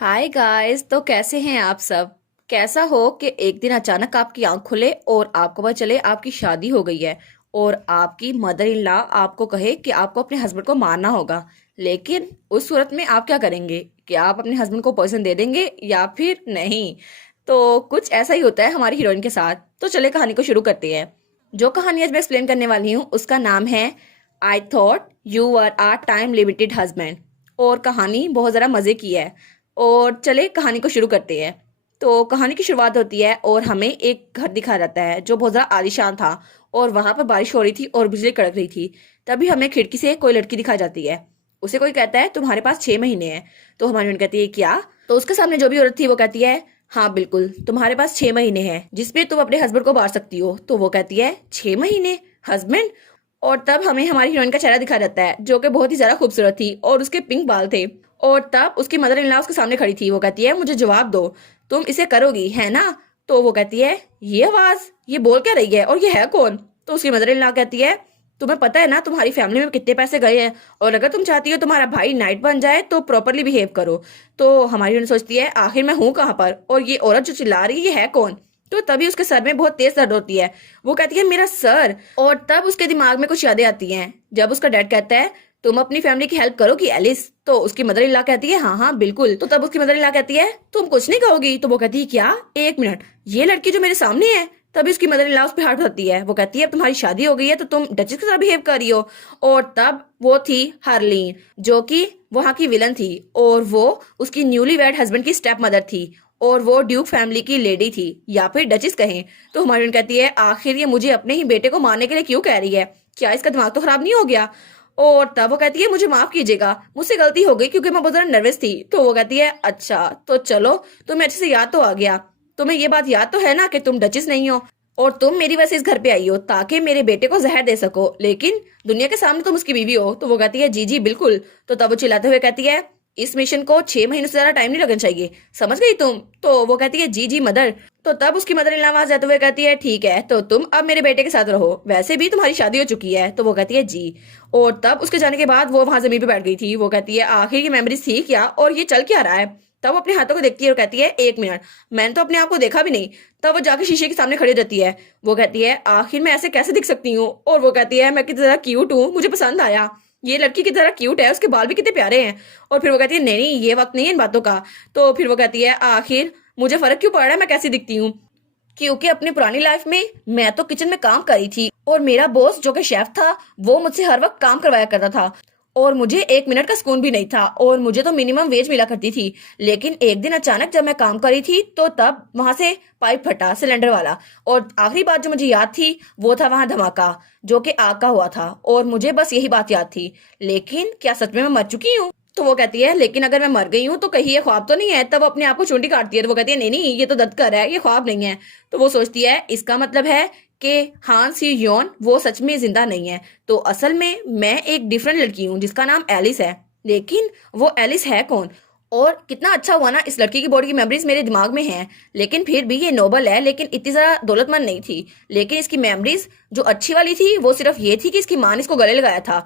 Hi guys. तो कैसे हैं आप सब। कैसा हो कि एक दिन अचानक आपकी आंख खुले और आपको पता चले आपकी शादी हो गई है और आपकी मदर इन लॉ आपको कहे कि आपको अपने हस्बैंड को मारना होगा। लेकिन उस सूरत में आप क्या करेंगे? क्या आप अपने हस्बैंड को पॉइजन दे देंगे या फिर नहीं? तो कुछ ऐसा ही होता है हमारी हीरोइन के साथ। तो चले कहानी को शुरू करते हैं। जो कहानी आज मैं एक्सप्लेन करने वाली हूँ उसका नाम है I thought you are a time limited husband. और कहानी बहुत ज़रा मज़े की है। और चले कहानी को शुरू करते हैं। तो कहानी की शुरुआत होती है और हमें एक घर दिखाया जाता है जो बहुत ज़्यादा आलीशान था। और वहां पर बारिश हो रही थी और बिजली कड़क रही थी। तभी हमें खिड़की से कोई लड़की दिखाई जाती है। उसे कोई कहता है तुम्हारे पास 6 महीने हैं। तो हमारी बहन कहती है क्या? तो उसके सामने जो भी औरत थी वो कहती है हाँ बिल्कुल तुम्हारे पास 6 महीने हैं जिसपे तुम अपने हस्बैंड को मार सकती हो। तो वो कहती है 6 महीने हस्बैंड। और तब हमें हमारी हीरोइन का चेहरा दिखाया जाता है जो कि बहुत ही ज्यादा खूबसूरत थी और उसके पिंक बाल थे। और तब उसकी मदर इन लॉ उसके सामने खड़ी थी। वो कहती है मुझे जवाब दो, तुम इसे करोगी है ना? तो वो कहती है ये आवाज ये बोल क्या रही है और ये है कौन? तो उसकी मदर इन लॉ कहती है तुम्हें पता है ना तुम्हारी फैमिली में कितने पैसे गए हैं और अगर तुम चाहती हो तुम्हारा भाई नाइट बन जाए तो प्रॉपरली बिहेव करो। तो हमारी हीरोइन सोचती है आखिर मैं हूँ कहाँ पर और ये औरत जो चिल्ला रही है ये है कौन? तो तभी उसके सर में बहुत तेज दर्द होती है। वो कहती है मेरा सर। और तब उसके दिमाग में कुछ यादें आती हैं जब उसका डैड कहता है तुम अपनी फैमिली की हेल्प करोगी एलिस? तो उसकी मदर इन लॉ कहती है हाँ हाँ बिल्कुल। तो तब उसकी मदर इन लॉ कहती है तुम कुछ नहीं कहोगी? तो वो कहती है क्या? एक मिनट, ये लड़की जो मेरे सामने है। तभी उसकी मदर इन लॉ उस पर हाथ उठाती है। वो कहती है अब तुम्हारी शादी हो गई है तो तुम डचेस की तरह बिहेव कर रही हो। और तब वो थी हरलीन जो कि वहां की विलन थी और वो उसकी न्यूली वेड हस्बैंड की स्टेप मदर थी। और वो ड्यूक फैमिली की लेडी थी या फिर डचिस कहें। तो हमारी बहन कहती है आखिर ये मुझे अपने ही बेटे को मारने के लिए क्यों कह रही है? क्या इसका दिमाग तो खराब नहीं हो गया? और तब वो कहती है मुझे माफ कीजिएगा मुझसे गलती हो गई क्योंकि मैं बहुत ज्यादा नर्वस थी। तो वो कहती है अच्छा तो चलो तुम्हें अच्छे से याद तो आ गया। तुम्हें ये बात याद तो है ना कि तुम डचिस नहीं हो और तुम मेरी वजह से इस घर पे आई हो ताकि मेरे बेटे को जहर दे सको, लेकिन दुनिया के सामने तुम उसकी बीवी हो। तो वो कहती है जी जी बिल्कुल। तो तब वो चिल्लाते हुए कहती है इस मिशन को 6 महीने से ज्यादा टाइम नहीं लगना चाहिए, समझ गई तुम? तो वो कहती है जी जी मदर। तो तब उसकी मदर इन लॉ आवाज आते हुए कहती है ठीक है तो तुम अब मेरे बेटे के साथ रहो, वैसे भी तुम्हारी शादी हो चुकी है। तो वो कहती है जी। और तब उसके जाने के बाद वो वहां जमीन पे बैठ गई थी। वो कहती है आखिर ये मेमोरीज थी क्या और ये चल क्या रहा है? तब वो अपने हाथों को देखती है और कहती है एक मिनट, मैंने तो अपने आप को देखा भी नहीं। तब वो जाके शीशे के सामने खड़ी हो जाती है। वो कहती है आखिर मैं ऐसे कैसे दिख सकती हूँ? और वो कहती है मैं कितनी ज्यादा क्यूट हूँ, मुझे पसंद आया। ये लड़की की तरह क्यूट है, उसके बाल भी कितने प्यारे हैं। और फिर वो कहती है नहीं नहीं ये वक्त नहीं है इन बातों का। तो फिर वो कहती है आखिर मुझे फर्क क्यों पड़ रहा है मैं कैसी दिखती हूँ? क्योंकि अपनी पुरानी लाइफ में मैं तो किचन में काम करी थी और मेरा बॉस जो कि शेफ था वो मुझसे हर वक्त काम करवाया करता था और मुझे 1 मिनट का सुकून भी नहीं था और मुझे तो मिनिमम वेज मिला करती थी। लेकिन एक दिन अचानक जब मैं काम कर रही थी तो तब वहां से पाइप फटा सिलेंडर वाला। और आखिरी बात जो मुझे याद थी वो था वहां धमाका जो कि आग का हुआ था और मुझे बस यही बात याद थी। लेकिन क्या सच में मैं मर चुकी हूँ? तो वो कहती है लेकिन अगर मैं मर गई हूँ तो कहीं ये ख्वाब तो नहीं है? तब वो अपने आप को चूंटी काटती है। तो वो कहती है नहीं नहीं ये तो दत्त कर है, ये ख्वाब नहीं है। तो वो सोचती है इसका मतलब है कि हांस ये यौन वो सच में जिंदा नहीं है। तो असल में मैं एक डिफरेंट लड़की हूँ जिसका नाम एलिस है। लेकिन वो एलिस है कौन? और कितना अच्छा हुआ ना इस लड़की की बॉडी की मेमोरीज मेरे दिमाग में हैं। लेकिन फिर भी ये नोबल है लेकिन इतनी ज्यादा दौलतमंद नहीं थी। लेकिन इसकी मेमोरीज जो अच्छी वाली थी वो सिर्फ ये थी कि इसकी माँ ने इसको गले लगाया था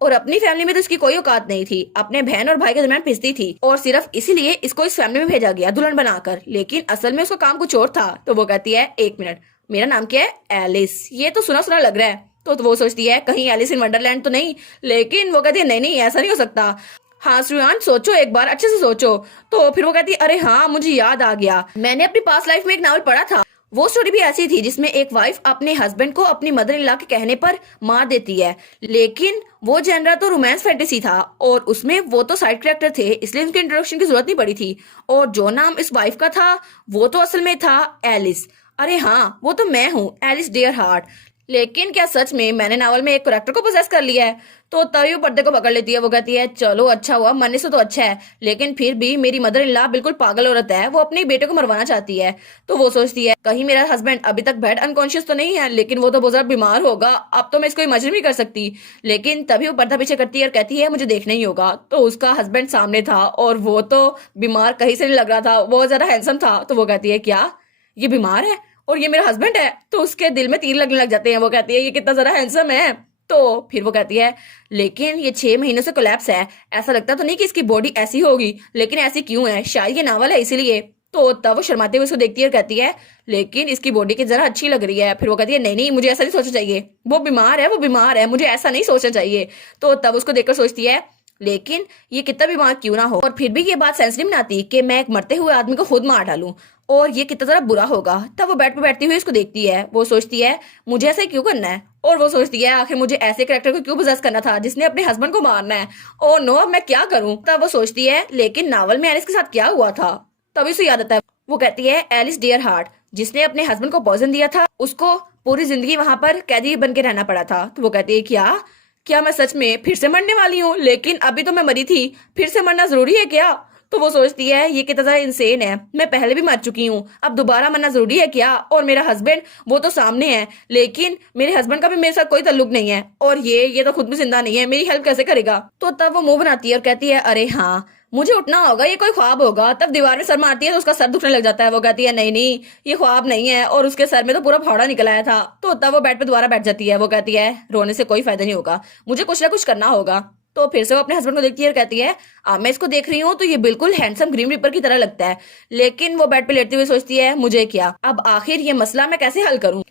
और अपनी फैमिली में तो इसकी कोई औकात नहीं थी, अपने बहन और भाई के दरमियान पिसती थी और सिर्फ इसीलिए इसको इस फैमिली में भेजा गया दुल्हन बनाकर। लेकिन असल में उसका काम कुछ और था। तो वो कहती है एक मिनट, मेरा नाम क्या है? एलिस। ये तो सुना सुना लग रहा है। तो वो सोचती है कहीं एलिस इन वंडरलैंड तो नहीं? लेकिन वो कहती है नहीं नहीं ऐसा नहीं हो सकता। हाँ श्रेयान सोचो एक बार अच्छे से सोचो। तो फिर वो कहती है अरे हाँ मुझे याद आ गया, मैंने अपनी पास्ट लाइफ में एक नावल पढ़ा था। वो स्टोरी भी ऐसी थी जिसमें एक वाइफ अपने हस्बैंड को अपनी मदर इन लॉ के कहने पर मार देती है। लेकिन वो जेनरा तो रोमांस फैंटेसी था और उसमें वो तो साइड कैरेक्टर थे इसलिए उनके इंट्रोडक्शन की जरूरत नहीं पड़ी थी। और जो नाम इस वाइफ का था वो तो असल में था एलिस। अरे हाँ वो तो मैं हूँ एलिस डियर हार्ट। लेकिन क्या सच में मैंने नावल में एक करेक्टर को पोजेस कर लिया है? तो तभी वो पर्दे को पकड़ लेती है। वो कहती है चलो अच्छा हुआ, मरने से तो अच्छा है। लेकिन फिर भी मेरी मदर इन लॉ बिल्कुल पागल औरत है, वो अपने बेटे को मरवाना चाहती है। तो वो सोचती है कहीं मेरा हस्बैंड अभी तक बेड अनकॉन्शियस तो नहीं है, लेकिन वो तो बहुत ज्यादा बीमार होगा, अब तो मैं इसको इमेजिन नहीं कर सकती। लेकिन तभी वो पर्दा पीछे करती है और कहती है मुझे देखना ही होगा। तो उसका हस्बैंड सामने था और वो तो बीमार कहीं से नहीं लग रहा था, बहुत ज्यादा हैंडसम था। तो वो कहती है क्या ये बीमार है और ये मेरा हस्बैंड है? तो उसके दिल में तीर लगने लग जाते हैं। वो कहती है ये कितना ज्यादा हैंडसम है। तो फिर वो कहती है लेकिन ये 6 महीनों से कोलैप्स है, ऐसा लगता तो नहीं कि इसकी बॉडी ऐसी होगी, लेकिन ऐसी क्यों है, शायद ये नावल है इसीलिए। तो तब वो शर्माते हुए उसको देखती है और कहती है लेकिन इसकी बॉडी की जरा अच्छी लग रही है। फिर वो कहती है नहीं नहीं, मुझे ऐसा नहीं सोचना चाहिए, वो बीमार है, वो बीमार है, मुझे ऐसा नहीं सोचना चाहिए। तो तब उसको देखकर सोचती है लेकिन ये कितना बीमार क्यों ना हो, और फिर भी ये बात सेंस नहीं बनाती कि मैं एक मरते हुए आदमी को खुद मार डालूं, और ये कितना जरा बुरा होगा। तब वो बेड पे बैठती हुई इसको देखती है, वो सोचती है मुझे ऐसा क्यों करना है, और वो सोचती है आखिर मुझे ऐसे करेक्टर को क्यों पोजेस करना था जिसने अपने हस्बैंड को मारना है, और नो अब मैं क्या करूं। तब वो सोचती है लेकिन नावल में एलिस के साथ क्या हुआ था। तभी उसे याद आता है, वो कहती है एलिस डियर हार्ट जिसने अपने हस्बैंड को पॉइजन दिया था, उसको पूरी जिंदगी वहां पर कैदी बन के रहना पड़ा था। तो वो कहती है क्या क्या मैं सच में फिर से मरने वाली हूँ, लेकिन अभी तो मैं मरी थी, फिर से मरना जरूरी है क्या। तो वो सोचती है ये कितना ज्यादा इंसेन है, मैं पहले भी मर चुकी हूँ, अब दोबारा मरना जरूरी है क्या। और मेरा हस्बैंड वो तो सामने है, लेकिन मेरे हस्बैंड का भी मेरे साथ कोई ताल्लुक नहीं है, और ये तो खुद भी जिंदा नहीं है, मेरी हेल्प कैसे करेगा। तो तब वो मुंह बनाती है और कहती है अरे हाँ मुझे उठना होगा, ये कोई ख्वाब होगा। तब दीवार में सर मारती है तो उसका सर दुखने लग जाता है। वो कहती है नहीं नहीं ये ख्वाब नहीं है, और उसके सर में तो पूरा फावड़ा निकल आया था। तो तब वो बेड पे दोबारा बैठ जाती है। वो कहती है रोने से कोई फायदा नहीं होगा, मुझे कुछ ना कुछ करना होगा। तो फिर से वो अपने हस्बैंड को देखती है और कहती है मैं इसको देख रही हूँ तो ये बिल्कुल हैंडसम ग्रीन रिपर की तरह लगता है, लेकिन वो बेड पे लेटते हुए सोचती है मुझे क्या, अब आखिर ये मसला मैं कैसे हल करूँ।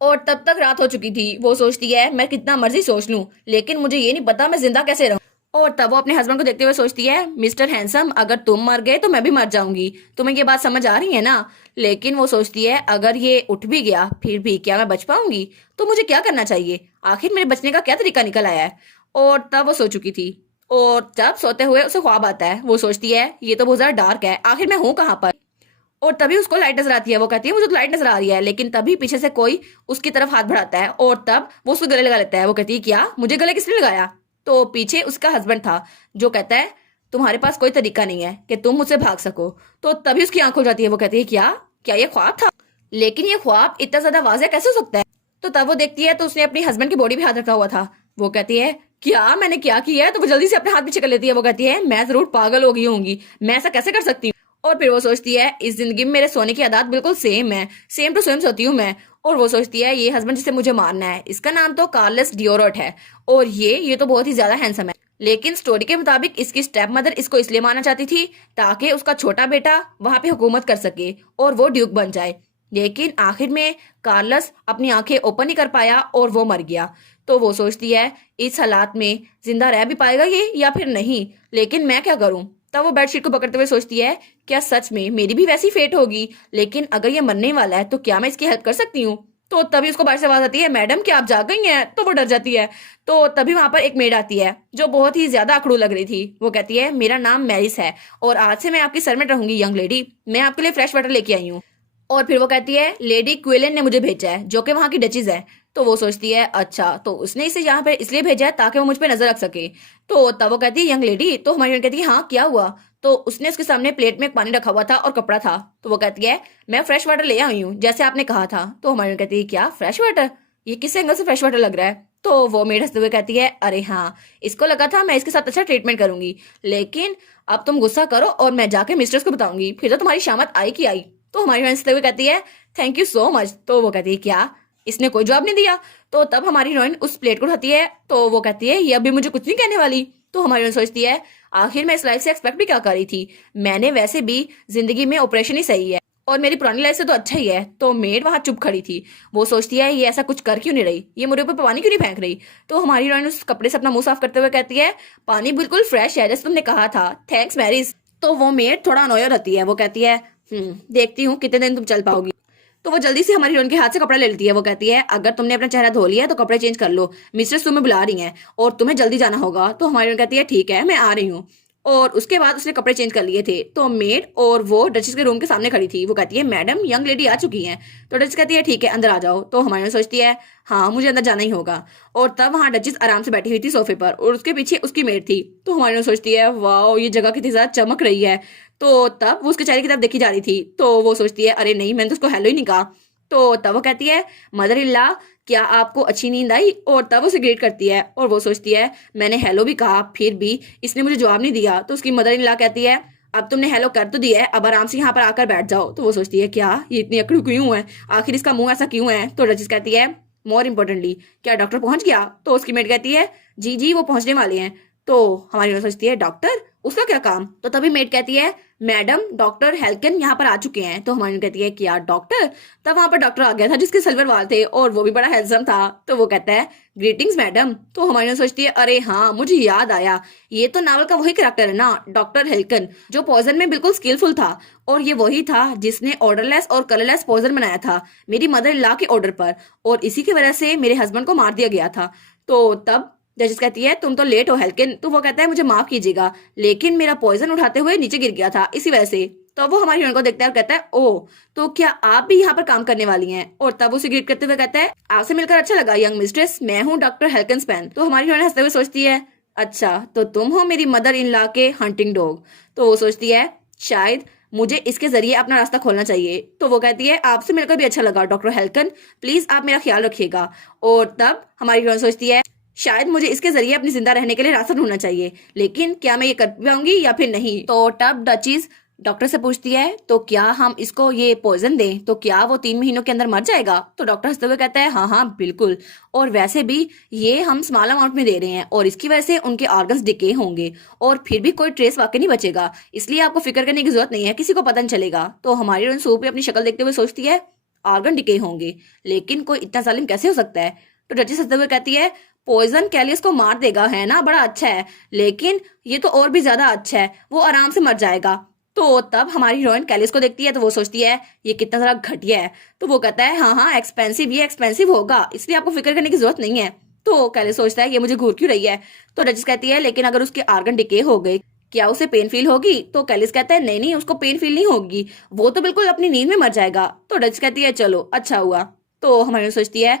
और तब तक रात हो चुकी थी। वो सोचती है मैं कितना मर्जी सोच लूं, लेकिन मुझे ये नहीं पता मैं जिंदा कैसे रहूं। और तब वो अपने हस्बैंड को देखते हुए सोचती है मिस्टर हैंडसम अगर तुम मर गए तो मैं भी मर जाऊंगी, तुम्हें ये बात समझ आ रही है ना। लेकिन वो सोचती है अगर ये उठ भी गया फिर भी क्या मैं बच पाऊंगी, तो मुझे क्या करना चाहिए, आखिर मेरे बचने का क्या तरीका निकल आया है। और तब वो सो चुकी थी, और जब सोते हुए उसे ख्वाब आता है। वो सोचती है ये तो बहुत ज्यादा डार्क है, आखिर मैं हूँ कहाँ पर। और तभी उसको लाइट नजर आती है। वो कहती है मुझे तो लाइट नजर आ रही है, लेकिन तभी पीछे से कोई उसकी तरफ हाथ बढ़ाता है, और तब वो उसको गले लगा लेता है। वो कहती है क्या मुझे गले किसने लगाया। तो पीछे उसका हस्बैंड था, जो कहता है तुम्हारे पास कोई तरीका नहीं है कि तुम मुझसे भाग सको। तो तभी उसकी आंख खुल जाती है। वो कहती है क्या क्या ये ख्वाब था, लेकिन ये ख्वाब इतना ज्यादा वाज़ेह कैसे हो सकता है। तो तब वो देखती है तो उसने अपनी हस्बैंड की बॉडी पे हाथ रखा हुआ था। वो कहती है क्या मैंने क्या किया है। तो वो जल्दी से अपने हाथ पीछे कर लेती है। वो कहती है मैं जरूर पागल हो गई होंगी, मैं ऐसा कैसे कर सकती हूँ। और फिर वो सोचती है इस जिंदगी में मेरे सोने की आदत बिल्कुल सेम है, सेम टू सेम सोती हूँ मैं। और वो सोचती है ये हस्बैंड जिसे मुझे मारना है इसका नाम तो कार्लस डियोरट है, और ये तो बहुत ही ज्यादा हैंडसम है, लेकिन स्टोरी के मुताबिक इसकी स्टेप मदर इसको इसलिए मारना चाहती थी ताकि उसका छोटा बेटा वहां पे हुकूमत कर सके और वो ड्यूक बन जाए। लेकिन आखिर में कार्लस अपनी आंखें ओपन नहीं कर पाया और वो मर गया। तो वो सोचती है इस हालात में जिंदा रह भी पाएगा ये या फिर नहीं, लेकिन मैं क्या करूं। तब वो बेडशीट को पकड़ते हुए सोचती है क्या सच में मेरी भी वैसी फेट होगी, लेकिन अगर ये मरने वाला है तो क्या मैं इसकी हेल्प कर सकती हूँ। तो तभी उसको बाहर से आवाज आती है मैडम क्या आप जाग गई हैं। तो वो डर जाती है। तो तभी वहां पर एक मेड आती है जो बहुत ही ज्यादा अकड़ू लग रही थी। वो कहती है मेरा नाम मैरिस है और आज से मैं आपकी सर्वेंट रहूंगी यंग लेडी, मैं आपके लिए फ्रेश वाटर लेके आई हूँ। और फिर वो कहती है लेडी क्विलन ने मुझे भेजा है जो कि वहां की डचीज है। तो वो सोचती है अच्छा तो उसने इसे यहाँ पे इसलिए भेजा है ताकि वो मुझ पे नजर रख सके। तो तब वो कहती है यंग लेडी। तो हमारी बहन कहती है हाँ क्या हुआ। तो उसने उसके सामने प्लेट में एक पानी रखा हुआ था और कपड़ा था। तो वो कहती है मैं फ्रेश वाटर ले आई हूँ जैसे आपने कहा था। तो हमारी बहन कहती है क्या फ्रेश वाटर, ये किस एंगल से फ्रेश वाटर लग रहा है। तो वो मेड हंसते हुए कहती है अरे हाँ इसको लगा था मैं इसके साथ अच्छा ट्रीटमेंट करूंगी, लेकिन अब तुम गुस्सा करो और मैं जाके मिस्ट्रेस को बताऊंगी, फिर तो तुम्हारी शामत आई की आई। तो हमारी बहन हंसते हुए कहती है थैंक यू सो मच। तो वो कहती है क्या, इसने कोई जवाब नहीं दिया। तो तब हमारी हीरोइन उस प्लेट को उठाती है। तो वो कहती है ये अभी मुझे कुछ नहीं कहने वाली। तो हमारी हीरोइन सोचती है आखिर मैं इस लाइफ से एक्सपेक्ट भी क्या कर रही थी, मैंने वैसे भी जिंदगी में ऑपरेशन ही सही है और मेरी पुरानी लाइफ से तो अच्छा ही है। तो मेड वहां चुप खड़ी थी। वो सोचती है ये ऐसा कुछ कर क्यों नहीं रही, ये मुझे ऊपर पानी क्यों नहीं फेंक रही। तो हमारी हीरोइन उस कपड़े से अपना मुंह साफ करते हुए कहती है पानी बिल्कुल फ्रेश है जैसे तुमने कहा था, थैंक्स मैरिस। तो वो मेड थोड़ा अनोयर रहती है। वो कहती है देखती हूँ कितने दिन तुम चल पाओगी। तो वो जल्दी से हमारी हीरोइन के हाथ से कपड़ा ले लेती है। वो कहती है अगर तुमने अपना चेहरा धो लिया है तो कपड़े चेंज कर लो, मिस्ट्रेस तुम्हें बुला रही हैं और तुम्हें जल्दी जाना होगा। तो हमारी हीरोइन कहती है ठीक है मैं आ रही हूँ। और उसके बाद उसने कपड़े चेंज कर लिए थे। तो मेड और वो डचेस के रूम के सामने खड़ी थी। वो कहती है मैडम यंग लेडी आ चुकी हैं। तो डचेस कहती है ठीक है अंदर आ जाओ। तो हमारी हीरोइन सोचती है हाँ मुझे अंदर जाना ही होगा। और तब वहां डचेस आराम से बैठी हुई थी सोफे पर और उसके पीछे उसकी मेड थी। तो हमारी हीरोइन सोचती है वाह ये जगह कितनी ज्यादा चमक रही है। तो तब वो उसके चेहरे की तरफ देखी जा रही थी। तो वो सोचती है अरे नहीं मैंने तो उसको हेलो ही नहीं कहा। तो तब वो कहती है मदर इन लॉ क्या आपको अच्छी नींद आई। और तब उसे ग्रीट करती है और वो सोचती है मैंने हेलो भी कहा फिर भी इसने मुझे जवाब नहीं दिया। तो उसकी मदर इन लॉ कहती है अब तुमने हेलो कर तो दिया है, अब आराम से यहाँ पर आकर बैठ जाओ। तो वो सोचती है क्या ये इतनी अकड़ू क्यों है, आखिर इसका मुंह ऐसा क्यों है। तो रजिस कहती है मोर इम्पोर्टेंटली क्या डॉक्टर पहुंच गया? तो उसकी मेट कहती है जी जी वो पहुंचने वाले हैं। तो हमारी हीरोइन सोचती है डॉक्टर, उसका क्या काम? तो तभी मेट कहती है मैडम डॉक्टर हेल्कन यहाँ पर आ चुके हैं। तो हमारी कहती है क्या डॉक्टर? तब वहां पर डॉक्टर आ गया था जिसके सिल्वर वाल थे और वो भी बड़ा हैंडसम था। तो वो कहता है ग्रीटिंग्स मैडम। तो हमारी सोचती है अरे हाँ मुझे याद आया, ये तो नावल का वही कैरेक्टर है ना, डॉक्टर हेल्कन, जो पॉइजन में बिल्कुल स्किलफुल था। और ये वही था जिसने ऑर्डरलेस और कलरलेस पॉइजन बनाया था मेरी मदर इन लॉ के ऑर्डर पर, और इसी की वजह से मेरे हस्बैंड को मार दिया गया था। तो तब जजिस कहती है तुम तो लेट हो हेल्किन। तो वो कहता है मुझे माफ कीजिएगा लेकिन मेरा पॉइजन उठाते हुए नीचे गिर गया था इसी वजह से। तो वो हमारी हीरोइन को देखता है और कहता है ओ तो क्या आप भी यहाँ पर काम करने वाली हैं? और तब उसे ग्रीट करते हुए कहता है आपसे मिलकर अच्छा लगा यंग मिस्ट्रेस, मैं हूँ डॉक्टर हेल्कन स्पैन। तो हमारी हीरोइन हंसते हुए सोचती है अच्छा तो तुम हो मेरी मदर इन लॉ के हंटिंग डॉग। तो वो सोचती है शायद मुझे इसके जरिए अपना रास्ता खोलना चाहिए। तो वो कहती है आपसे मिलकर भी अच्छा लगा डॉक्टर हेल्कन, प्लीज आप मेरा ख्याल रखिएगा। और तब हमारी हीरोइन सोचती है शायद मुझे इसके जरिए अपनी जिंदा रहने के लिए रास्ता ढूंढना चाहिए, लेकिन क्या मैं ये कर पाऊंगी या फिर नहीं? तो तब डचीज डॉक्टर से पूछती है तो क्या हम इसको ये पॉइजन दें तो क्या वो 3 महीनों के अंदर मर जाएगा? तो डॉक्टर हंसते हुए कहता है हाँ हाँ बिल्कुल, और वैसे भी ये हम स्मॉल अमाउंट में दे रहे हैं और इसकी वजह से उनके ऑर्गन्स डिके होंगे और फिर भी कोई ट्रेस वाकई नहीं बचेगा, इसलिए आपको फिक्र करने की जरूरत नहीं है, किसी को पता नहीं चलेगा। तो हमारी सूप अपनी शक्ल देखते हुए सोचती है ऑर्गन डिके होंगे लेकिन कोई इतना जालिम कैसे हो सकता है? तो डचीज हंसते हुए कहती है पॉइजन कैलियस को मार देगा है ना, बड़ा अच्छा है, लेकिन ये तो और भी ज्यादा अच्छा है, वो आराम से मर जाएगा। तो तब हमारी हीरोइन कैलिस को देखती है तो वो सोचती है ये कितना सारा घटिया है। तो वो कहता है हाँ हाँ एक्सपेंसिव, ये एक्सपेंसिव होगा इसलिए आपको फिक्र करने की जरूरत नहीं है। तो कैलिस सोचता है ये मुझे घूर क्यों रही है? तो डचीज कहती है लेकिन अगर उसके आर्गन डिके हो गए क्या उसे पेन फील होगी? तो कैलिस कहता है नहीं नहीं उसको पेन फील नहीं होगी, वो तो बिल्कुल अपनी नींद में मर जाएगा। तो डचीज कहती है चलो अच्छा हुआ। तो हमारी सोचती है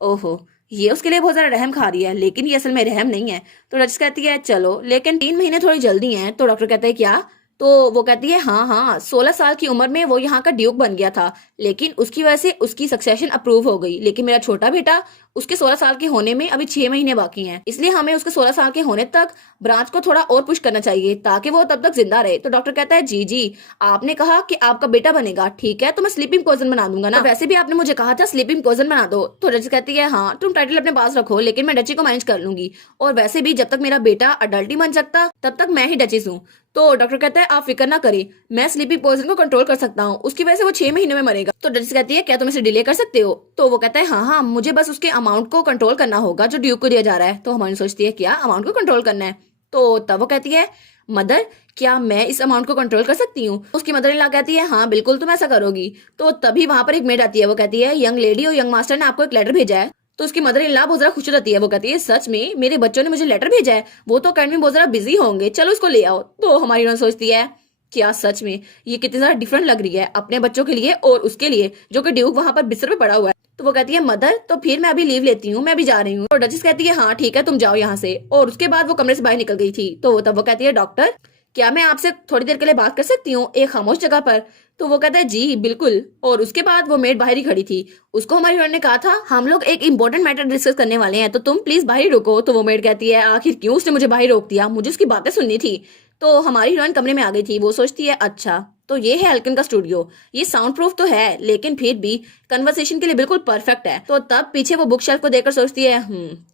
ओहो ये उसके लिए बहुत ज्यादा रहम खा रही है लेकिन ये असल में रहम नहीं है। तो डचीज कहती है चलो लेकिन 3 महीने थोड़ी जल्दी हैं। तो डॉक्टर कहता है क्या? तो वो कहती है हाँ हाँ 16 साल की उम्र में वो यहाँ का ड्यूक बन गया था लेकिन उसकी वजह से उसकी सक्सेशन अप्रूव हो गई, लेकिन मेरा छोटा बेटा उसके 16 साल के होने में अभी 6 महीने बाकी हैं, इसलिए हमें उसके 16 साल के होने तक ब्रांच को थोड़ा और पुश करना चाहिए ताकि वो तब तक जिंदा रहे। तो डॉक्टर कहता है जी जी आपने कहा कि आपका बेटा बनेगा, ठीक है तो मैं स्लीपिंग पॉइजन बना दूंगा ना, तो वैसे भी आपने मुझे कहा था स्लीपिंग पॉइजन बना दो। तो डची कहती है हाँ तुम टाइटल अपने पास रखो लेकिन मैं डची को मैनेज कर लूंगी, और वैसे भी जब तक मेरा बेटा अडल्ट ही बन सकता तब तक मैं ही डचिस हूँ। तो डॉक्टर कहता है आप फिक्र ना करें, मैं स्लीपिंग पॉइजन को कंट्रोल कर सकता हूँ, उसकी वजह से वो 6 महीने में मरेगा। तो डची कहती है क्या तुम इसे डिले कर सकते हो? तो वो कहता है हाँ हाँ मुझे बस उसके अमाउंट को कंट्रोल करना होगा जो ड्यूक को दिया जा रहा है। तो हमारी सोचती है क्या अमाउंट को कंट्रोल करना है? तो तब वो कहती है मदर क्या मैं इस अमाउंट को कंट्रोल कर सकती हूँ? उसकी मदर इन लॉ कहती है हाँ बिल्कुल तुम ऐसा करोगी। तो तभी वहां पर एक मेड आती है, वो कहती है यंग लेडी और यंग मास्टर ने आपको एक लेटर भेजा है। तो उसकी मदर इन लॉ बहुत ज्यादा खुश रहती है, वो कहती है सच में मेरे बच्चों ने मुझे लेटर भेजा है, वो तो अकेडमी में बहुत ज्यादा बिजी होंगे, चलो उसको ले आओ। तो हमारी हीरोइन सोचती है क्या सच में ये कितनी ज्यादा डिफरेंट लग रही है अपने बच्चों के लिए और उसके लिए जो कि ड्यूक वहां पर बिस्तर पे पड़ा हुआ है। तो वो कहती है मदर तो फिर मैं अभी लीव लेती हूँ, मैं अभी जा रही हूँ। और डचिस कहती है हाँ ठीक है तुम जाओ यहाँ से, और उसके बाद वो कमरे से बाहर निकल गई थी। तो तब वो कहती है डॉक्टर क्या मैं आपसे थोड़ी देर के लिए बात कर सकती हूँ एक खामोश जगह पर? तो वो कहता है जी बिल्कुल। और उसके बाद वो मेड बाहर ही खड़ी थी, उसको हमारी हीरोइन ने कहा था हम लोग एक इंपॉर्टेंट मैटर डिस्कस करने वाले हैं तो तुम प्लीज बाहर ही रुको। तो वो मेड कहती है आखिर क्यों उसने मुझे बाहर रोक दिया, मुझे उसकी बातें सुननी थी। तो हमारी हीरोइन कमरे में आ गई थी, वो सोचती है अच्छा तो ये है हेल्कन का स्टूडियो, ये साउंड प्रूफ तो है लेकिन फिर भी कन्वर्सेशन के लिए बिल्कुल परफेक्ट है। तो तब पीछे वो बुक शेल्फ को देखकर सोचती है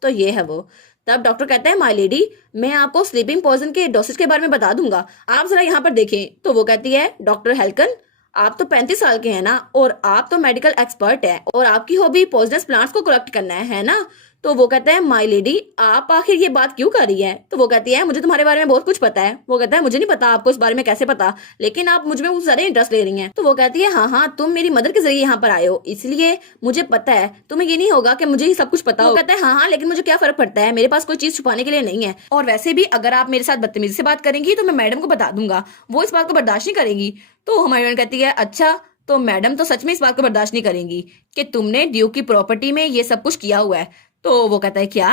तो ये है वो। तब डॉक्टर कहता है माय लेडी मैं आपको स्लीपिंग पॉइजन के डोसेज के बारे में बता दूंगा, आप जरा यहाँ पर देखें। तो वो कहती है डॉक्टर हेल्कन आप तो 35 साल के हैं ना, और आप तो मेडिकल एक्सपर्ट हैं और आपकी हॉबी पॉइजनस प्लांट्स को कलेक्ट करना है ना? तो वो कहता है माय लेडी आप आखिर ये बात क्यों कर रही है? तो वो कहती है मुझे तुम्हारे बारे में बहुत कुछ पता है। वो कहता है मुझे नहीं पता आपको इस बारे में कैसे पता, लेकिन आप मुझ में बहुत ज्यादा इंटरेस्ट ले रही हैं। तो वो कहती है हाँ हाँ तुम मेरी मदर के जरिए यहाँ पर आए हो इसलिए मुझे पता है, तुम्हें ये नहीं होगा कि मुझे ही सब कुछ पता हो। वो कहता है हाँ हाँ लेकिन मुझे क्या फर्क पड़ता है, मेरे पास कोई चीज छुपाने के लिए नहीं है, और वैसे भी अगर आप मेरे साथ बदतमीजी से बात करेंगी तो मैं मैडम को बता दूंगा, वो इस बात को बर्दाश्त नहीं करेंगी। तो हमारी बहन कहती है अच्छा तो मैडम तो सच में इस बात को बर्दाश्त नहीं करेंगी कि तुमने ड्यूक की प्रॉपर्टी में ये सब कुछ किया हुआ है। तो वो कहता है क्या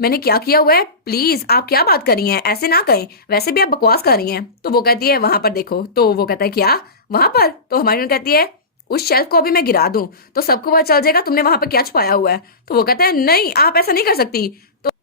मैंने क्या किया हुआ है, प्लीज आप क्या बात कर रही हैं, ऐसे ना कहें, वैसे भी आप बकवास कर रही हैं। तो वो कहती है वहां पर देखो। तो वो कहता है क्या वहां पर? तो हमारी बहन कहती है उस शेल्फ को अभी मैं गिरा दूं तो सबको पता चल जाएगा तुमने वहां पर क्या छुपाया हुआ है। तो वो कहता है नहीं आप ऐसा नहीं कर सकती।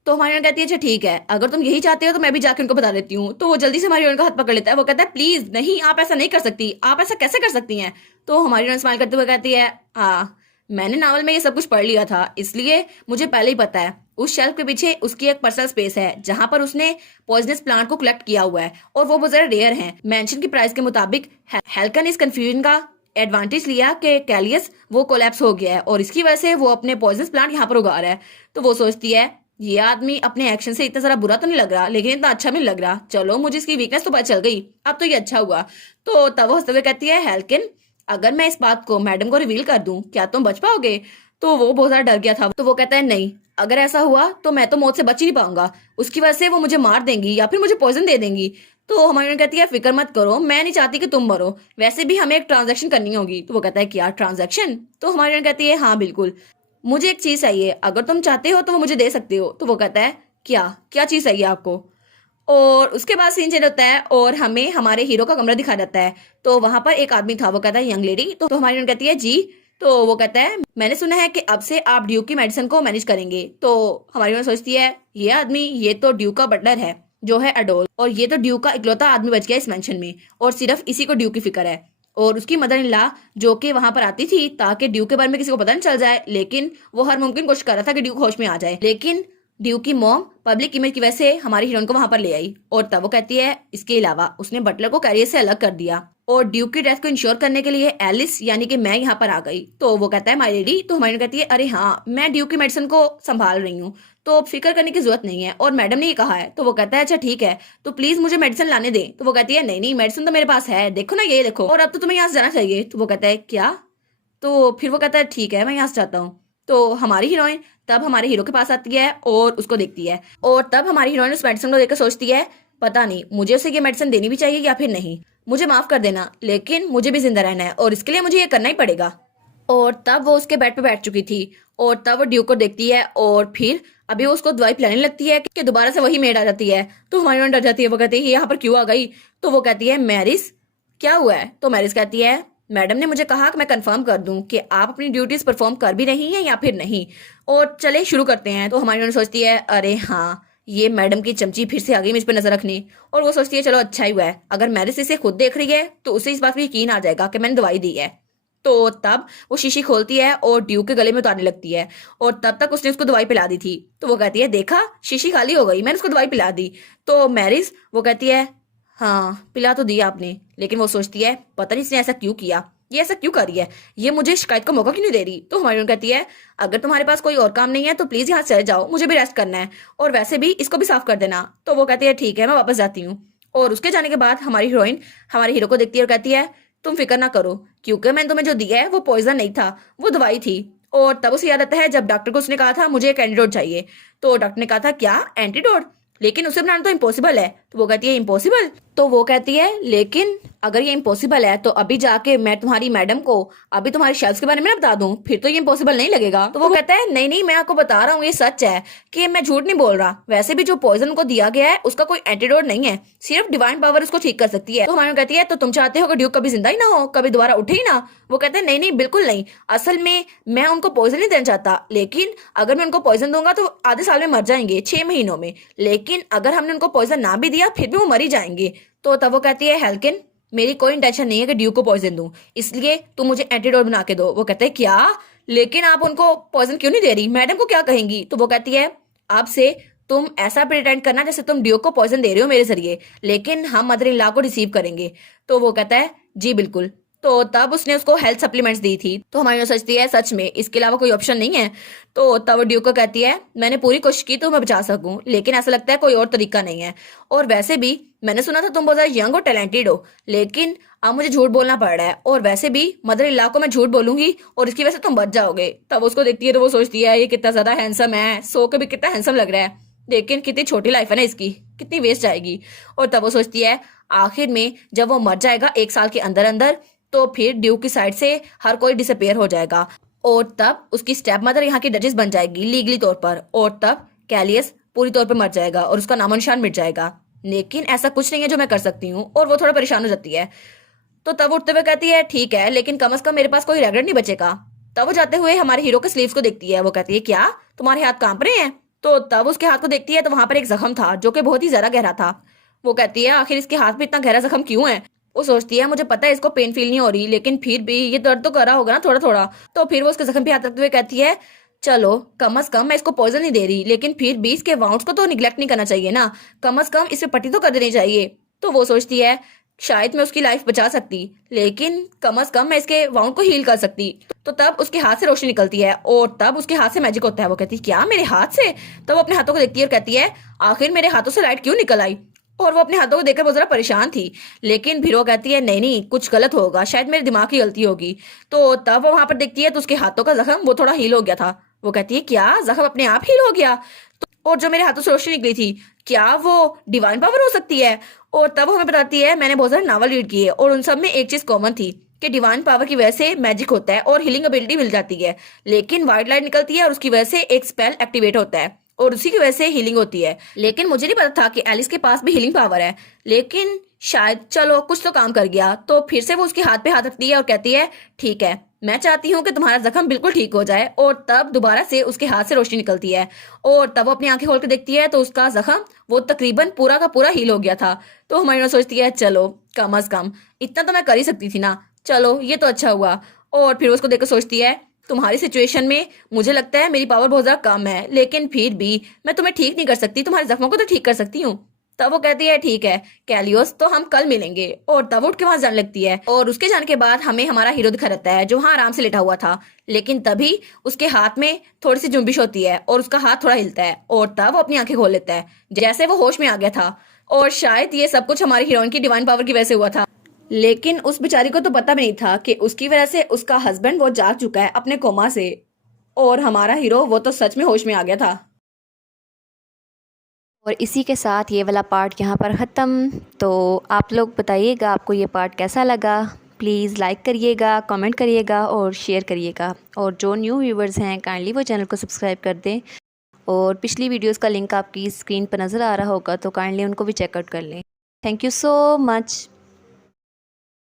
तो हमारी बहन कहती है अच्छा ठीक है अगर तुम यही चाहते हो तो मैं भी जाकर उनको बता देती हूँ। तो वो जल्दी से हमारी बहन का हाथ पकड़ लेता है, वो कहता है प्लीज नहीं आप ऐसा नहीं कर सकती, आप ऐसा कैसे कर सकती हैं? तो हमारी बहन स्माइल करते हुए कहती है हाँ मैंने नावल में ये सब कुछ पढ़ लिया था, इसलिए मुझे पहले ही पता है। उस शेल्फ के पीछे उसकी एक पर्सनल स्पेस है जहां पर उसने पॉइजनस प्लांट को कलेक्ट किया हुआ है और वो बहुत ज्यादा रेयर हैं। मेंशन की प्राइस के मुताबिक हेल्कन इस कंफ्यूजन का एडवांटेज लिया कि कैलियस वो कोलैप्स हो गया है और इसकी वजह से वो अपने पॉइजनस प्लांट यहाँ पर उगा रहा है। तो वो सोचती है ये आदमी अपने एक्शन से इतना सारा बुरा तो नहीं लग रहा, लेकिन इतना अच्छा भी नहीं लग रहा। चलो मुझे इसकी वीकनेस तो पता चल गई, अब तो ये अच्छा हुआ। तो तब वो हंसते हुए कहती है हेल्किन, अगर मैं इस बात को मैडम को रिवील कर दूं क्या तुम बच पाओगे? तो वो बहुत ज्यादा डर गया था। तो वो कहता है नहीं, अगर ऐसा हुआ तो मैं तो मौत से बच ही नहीं पाऊंगा, उसकी वजह से वो मुझे मार देंगी या फिर मुझे पॉइजन दे देंगी। तो हमारी कहती है फिक्र मत करो, मैं नहीं चाहती कि तुम मरो, वैसे भी हमें एक ट्रांजैक्शन करनी होगी। तो वो कहता है क्या ट्रांजैक्शन? तो हमारी कहती है हाँ बिल्कुल, मुझे एक चीज चाहिए, अगर तुम चाहते हो तो वो मुझे दे सकते हो। तो वो कहता है क्या क्या चीज चाहिए आपको? और उसके बाद सीन चेंज होता है और हमें हमारे हीरो का कमरा दिखा जाता है। तो वहां पर एक आदमी था, वो कहता है यंग लेडी। तो हमारी उन्होंने कहती है जी। तो वो कहता है मैंने सुना है कि अब से आप ड्यूक की मेडिसिन को मैनेज करेंगे। तो हमारी उन्होंने सोचती है ये आदमी, ये तो ड्यूक का बटलर है जो है अडोल, और ये तो ड्यूक का इकलौता आदमी बच गया इस मेंशन में और सिर्फ इसी को ड्यूक की फिक्र है। और उसकी मदर इन लॉ जो कि वहां पर आती थी ताकि ड्यूक के बारे में किसी को पता नहीं चल जाए, लेकिन वो हर मुमकिन कोशिश कर रहा था कि ड्यूक होश में आ जाए, लेकिन ड्यूक की मॉम पब्लिक इमेज की वजह से हमारी हीरोइन को वहां पर ले आई। और तब वो कहती है इसके अलावा उसने बटलर को कैरियर से अलग कर दिया और ड्यूक की डेथ को इंश्योर करने के लिए एलिस यानी कि मैं यहाँ पर आ गई। तो वो कहता है माय लेडी। तो हमारी कहती है अरे हाँ, मैं ड्यूक की मेडिसिन को संभाल रही हूँ, तो फिक्र करने की जरूरत नहीं है और मैडम ने ये कहा है। तो वो कहता है अच्छा ठीक है, तो प्लीज मुझे मेडिसिन लाने दे। तो वो कहती है नहीं नहीं, मेडिसिन तो मेरे पास है, देखो ना ये देखो, और अब तो तुम्हें यहाँ से जाना चाहिए। तो वो कहता है क्या? तो फिर वो कहता है ठीक है मैं यहाँ से जाता हूँ। तो हमारी हीरोइन तब हमारे हीरो के पास आती है और उसको देखती है, और तब हमारी हीरोइन उस मेडिसिन को देखकर सोचती है पता नहीं मुझे उसे ये मेडिसिन देनी भी चाहिए या फिर नहीं, मुझे माफ कर देना, लेकिन मुझे भी जिंदा रहना है और इसके लिए मुझे ये करना ही पड़ेगा। और तब वो उसके बेड पे बैठ चुकी थी और तब वो ड्यूक को देखती है और फिर अभी वो उसको दवाई पिलाने लगती है कि दोबारा से वही मेड आ जाती है। तो हमारी हीरोइन डर जाती है, वो कहती है ये यहाँ पर क्यों आ गई? तो वो कहती है मैरिस क्या हुआ है? तो मैरिस कहती है मैडम ने मुझे कहा कि मैं कंफर्म कर दूं कि आप अपनी ड्यूटीज परफॉर्म कर भी रही हैं या फिर नहीं, और चले शुरू करते हैं। तो हमारी उन्होंने सोचती है अरे हाँ, ये मैडम की चमची फिर से आ गई मुझ पर नजर रखने, और वो सोचती है चलो अच्छा ही हुआ है, अगर मैरिस इसे खुद देख रही है तो उसे इस बात पर यकीन आ जाएगा कि मैंने दवाई दी है। तो तब वो शीशी खोलती है और ड्यूक के गले में उतारने लगती है, और तब तक उसने उसको दवाई पिला दी थी। तो वो कहती है देखा शीशी खाली हो गई, मैंने उसको दवाई पिला दी। तो मैरिस वो कहती है हाँ पिला तो दिया आपने, लेकिन वो सोचती है पता नहीं इसने ऐसा क्यों किया, ये ऐसा क्यों कर रही है, ये मुझे शिकायत का मौका क्यों नहीं दे रही। तो हमारी कहती है अगर तुम्हारे पास कोई और काम नहीं है तो प्लीज यहाँ से चले जाओ, मुझे भी रेस्ट करना है, और वैसे भी इसको भी साफ कर देना। तो वो कहती है ठीक है मैं वापस जाती हूँ। और उसके जाने के बाद हमारी हीरोइन हमारे हीरो को देखती है और कहती है तुम फिक्र ना करो, क्योंकि मैंने तुम्हें जो दिया है वो पॉइजन नहीं था, वो दवाई थी। और तब उसे याद आता है जब डॉक्टर को उसने कहा था मुझे एक एंटीडोट चाहिए। तो डॉक्टर ने कहा था क्या एंटीडोट, लेकिन उसे बनाना तो इम्पॉसिबल है। तो वो कहती है इम्पॉसिबल? तो वो कहती है लेकिन अगर ये इम्पॉसिबल है तो अभी जाके मैं तुम्हारी मैडम को अभी तुम्हारी शेल्फ्स के बारे में ना बता दूं, फिर तो ये इम्पॉसिबल नहीं लगेगा। तो वो कहता है नहीं नहीं, मैं आपको बता रहा हूँ ये सच है कि मैं झूठ नहीं बोल रहा, वैसे भी जो पॉइजन को दिया गया है उसका कोई एंटीडोट नहीं है, सिर्फ डिवाइन पावर उसको ठीक कर सकती है। तो हमारी कहती है तो तुम चाहते हो कि ड्यूक कभी जिंदा ही ना हो, कभी दोबारा उठे ही ना? वो कहते हैं नहीं नहीं बिल्कुल नहीं, असल में मैं उनको पॉइजन नहीं देना चाहता, लेकिन अगर मैं उनको पॉइजन दूंगा तो आधे साल में मर जाएंगे, 6 महीनों में, लेकिन अगर हमने उनको पॉइजन ना भी दिया फिर भी वो मर ही जाएंगे। तो तब वो कहती है हेल्किन मेरी कोई इंटेंशन नहीं है कि ड्यूक को पॉइजन दूं, इसलिए तुम मुझे एंटीडोट बना के दो। वो कहते हैं क्या, लेकिन आप उनको पॉइजन क्यों नहीं दे रही, मैडम को क्या कहेंगी? तो वो कहती है आपसे तुम ऐसा प्रिटेंड करना जैसे तुम ड्यूक को पॉइजन दे रहे हो मेरे जरिए, लेकिन हम मदर इन लॉ को रिसीव करेंगे। तो वो कहता है जी बिल्कुल। तो तब उसने उसको हेल्थ सप्लीमेंट्स दी थी। तो हमारी सोचती है सच में इसके अलावा कोई ऑप्शन नहीं है। तो तब वो ड्यूक को कहती है मैंने पूरी कोशिश की तो मैं बचा सकूं, लेकिन ऐसा लगता है कोई और तरीका नहीं है, और वैसे भी मैंने सुना था तुम बहुत ज्यादा यंग और टैलेंटेड हो, लेकिन अब मुझे झूठ बोलना पड़ रहा है, और वैसे भी मदर इन लॉ को मैं झूठ बोलूंगी और इसकी वजह से तुम बच जाओगे। तब उसको देखती है तो वो सोचती है ये कितना ज्यादा हैंडसम है, सो के भी कितना हैंडसम लग रहा है, लेकिन कितनी छोटी लाइफ है ना इसकी, कितनी वेस्ट जाएगी। और तब वो सोचती है आखिर में जब वो मर जाएगा 1 साल के अंदर अंदर, तो फिर ड्यूक की साइड से हर कोई डिसअपेयर हो जाएगा, और तब उसकी स्टेप मदर यहाँ की डचेस बन जाएगी लीगली तौर पर, और तब कैलियस पूरी तौर पर मर जाएगा और उसका नामो निशान मिट जाएगा। लेकिन ऐसा कुछ नहीं है जो मैं कर सकती हूँ, और वो थोड़ा परेशान हो जाती है। तो तब उठते हुए कहती है ठीक है, लेकिन कम से कम मेरे पास कोई रेग्रेट नहीं बचेगा। तब वो जाते हुए हमारे हीरो के स्लीव्स को देखती है, वो कहती है क्या तुम्हारे हाथ कांप रहे हैं? तो तब उसके हाथ को देखती है तो वहां पर एक जख्म था जो कि बहुत ही ज्यादा गहरा था। वो कहती है आखिर इसके हाथ में इतना गहरा जख्म क्यों है? वो सोचती है मुझे पता है इसको पेन फील नहीं हो रही, लेकिन फिर भी ये दर्द तो कर रहा होगा ना थोड़ा थोड़ा। तो फिर वो उसके जख्म पे हाथ रखते हुए कहती है चलो कम अज कम मैं इसको पॉइजन नहीं दे रही, लेकिन फिर भी इसके वाउंड्स को तो निगलेक्ट नहीं करना चाहिए ना, कम अज कम इस पे पट्टी तो कर देनी चाहिए। तो वो सोचती है शायद मैं उसकी लाइफ बचा सकती, लेकिन कम अज कम मैं इसके वाउंड को हील कर सकती। तो तब उसके हाथ से रोशनी निकलती है और तब उसके हाथ से मैजिक होता है। वो कहती है क्या मेरे हाथ से? तब वो अपने हाथों को देखती है और कहती है आखिर मेरे हाथों से लाइट क्यों निकल आई? और वो अपने हाथों को देखकर बहुत जरा परेशान थी, लेकिन फिर वो कहती है नहीं नहीं कुछ गलत होगा, शायद मेरे दिमाग की गलती होगी। तो तब वो वहां पर देखती है तो उसके हाथों का जख्म वो थोड़ा हील हो गया था। वो कहती है क्या जख्म अपने आप हील हो गया? और जो मेरे हाथों से रोशनी निकली थी क्या वो डिवाइन पावर हो सकती है? और तब वो हमें बताती है मैंने बहुत सारे नावल रीड किए और उन सब में एक चीज कॉमन थी कि डिवाइन पावर की वजह से मैजिक होता है और हीलिंग एबिलिटी मिल जाती है, लेकिन व्हाइट लाइट निकलती है और उसकी वजह से एक स्पेल एक्टिवेट होता है और उसी की वजह से हीलिंग होती है। लेकिन मुझे नहीं पता था कि एलिस के पास भी हीलिंग पावर है, लेकिन शायद चलो कुछ तो काम कर गया। तो फिर से वो उसके हाथ पे हाथ रखती है और कहती है ठीक है मैं चाहती हूँ कि तुम्हारा जख्म बिल्कुल ठीक हो जाए। और तब दोबारा से उसके हाथ से रोशनी निकलती है और तब वो अपनी आंखें खोल के देखती है तो उसका जख्म वो तकरीबन पूरा का पूरा हील हो गया था। तो हमारी सोचती है चलो कम अज कम इतना तो मैं कर ही सकती थी ना, चलो ये तो अच्छा हुआ। और फिर उसको देखकर सोचती है तुम्हारी सिचुएशन में मुझे लगता है मेरी पावर बहुत ज्यादा कम है, लेकिन फिर भी मैं तुम्हें ठीक नहीं कर सकती, तुम्हारे जख्मों को तो ठीक कर सकती हूँ। तब वो कहती है ठीक है कैलियोस तो हम कल मिलेंगे। और तब उठ के वहां जाने लगती है और उसके जाने के बाद हमें हमारा हीरो दिखा रहता है जो वहां आराम से लेटा हुआ था, लेकिन तभी उसके हाथ में थोड़ी सी जुम्बिश होती है और उसका हाथ थोड़ा हिलता है और तब वो अपनी आंखें खोल लेता है जैसे वो होश में आ गया था। और शायद ये सब कुछ हमारी हीरोइन की डिवाइन पावर की वजह से हुआ था, लेकिन उस बेचारी को तो पता भी नहीं था कि उसकी वजह से उसका हस्बैंड वो जाग चुका है अपने कोमा से और हमारा हीरो वो तो सच में होश में आ गया था। और इसी के साथ ये वाला पार्ट यहाँ पर ख़त्म। तो आप लोग बताइएगा आपको ये पार्ट कैसा लगा। प्लीज़ लाइक करिएगा, कमेंट करिएगा और शेयर करिएगा। और जो न्यू व्यूवर्स हैं काइंडली वो चैनल को सब्सक्राइब कर दें। और पिछली वीडियोस का लिंक आपकी स्क्रीन पर नज़र आ रहा होगा तो काइंडली उनको भी चेकआउट कर लें। Thank you so much.